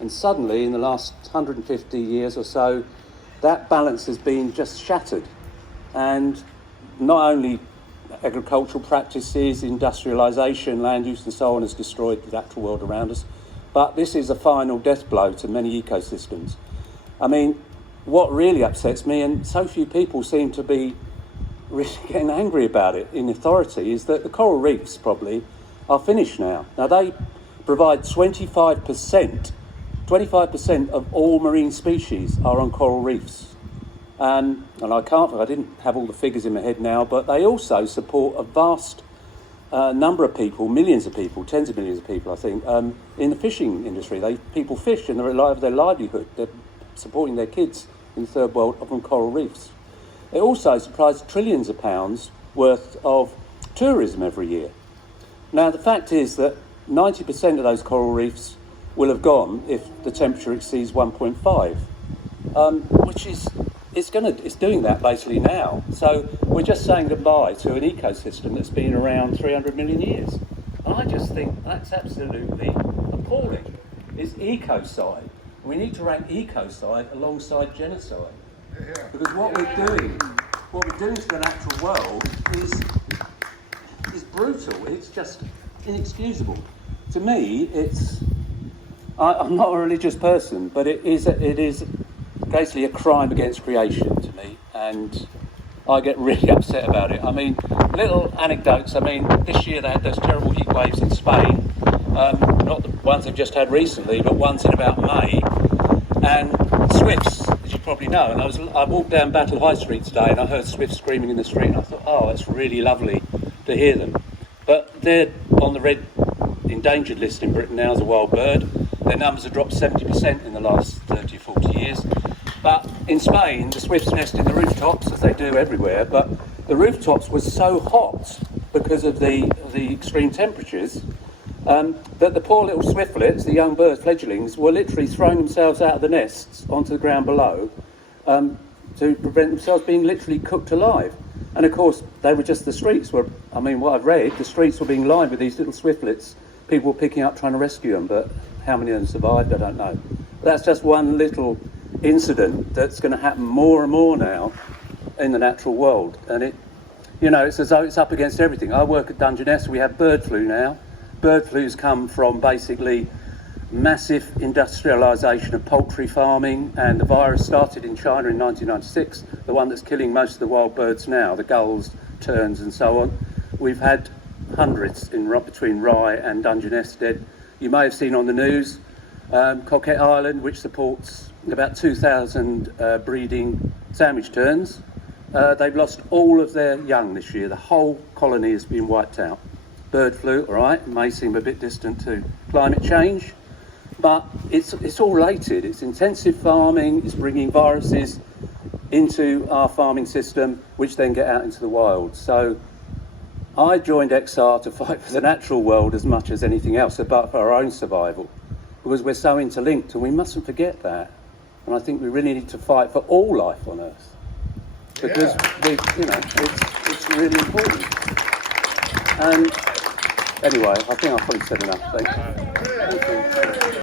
And suddenly, in the last 150 years or so, that balance has been just shattered. And not only agricultural practices, industrialisation, land use and so on has destroyed the natural world around us, but this is a final death blow to many ecosystems. I mean, what really upsets me, and so few people seem to be really getting angry about it in authority, is that the coral reefs probably are finished now. Now they provide 25% of all marine species are on coral reefs. And I didn't have all the figures in my head now, but they also support a vast number of people, millions of people, tens of millions of people, I think, in the fishing industry. People fish and they rely on their livelihood. They're supporting their kids in the third world on coral reefs. It also supplies trillions of pounds worth of tourism every year. Now, the fact is that 90% of those coral reefs will have gone if the temperature exceeds 1.5, which is it's doing that basically now. So we're just saying goodbye to an ecosystem that's been around 300 million years. And I just think that's absolutely appalling. It's ecocide. We need to rank ecocide alongside genocide. Because what we're doing to the natural world is brutal. It's just inexcusable. To me, I'm not a religious person, but it is basically a crime against creation to me, and I get really upset about it. I mean, little anecdotes. I mean, this year they had those terrible heat waves in Spain, not the ones they've just had recently, but ones in about May, and swifts, as you probably know. And I walked down Battle High Street today, and I heard swifts screaming in the street, and I thought, oh, that's really lovely to hear them. But they're on the red endangered list in Britain now as a wild bird. Their numbers have dropped 70% in the last 30 or 40 years. But in Spain, the swifts nest in the rooftops, as they do everywhere, but the rooftops were so hot because of the extreme temperatures that the poor little swiftlets, the young birds, fledglings, were literally throwing themselves out of the nests onto the ground below to prevent themselves being literally cooked alive. And of course, they were just the streets what I've read, the streets were being lined with these little swiftlets. People were picking up, trying to rescue them, but how many of them survived, I don't know. That's just one little incident that's going to happen more and more now in the natural world. And it's as though it's up against everything. I work at Dungeness, we have bird flu now. Bird flu's come from basically massive industrialisation of poultry farming, and the virus started in China in 1996, the one that's killing most of the wild birds now, the gulls, terns and so on. We've had hundreds between Rye and Dungeness dead. You may have seen on the news Coquette Island, which supports about 2,000 breeding sandwich terns. They've lost all of their young this year. The whole colony has been wiped out. Bird flu, all right, it may seem a bit distant to climate change, but it's all related. It's intensive farming, it's bringing viruses into our farming system, which then get out into the wild. So I joined XR to fight for the natural world as much as anything else, but for our own survival, because we're so interlinked, and we mustn't forget that. And I think we really need to fight for all life on Earth, because it's really important. And anyway, I think I've probably said enough. Thank you.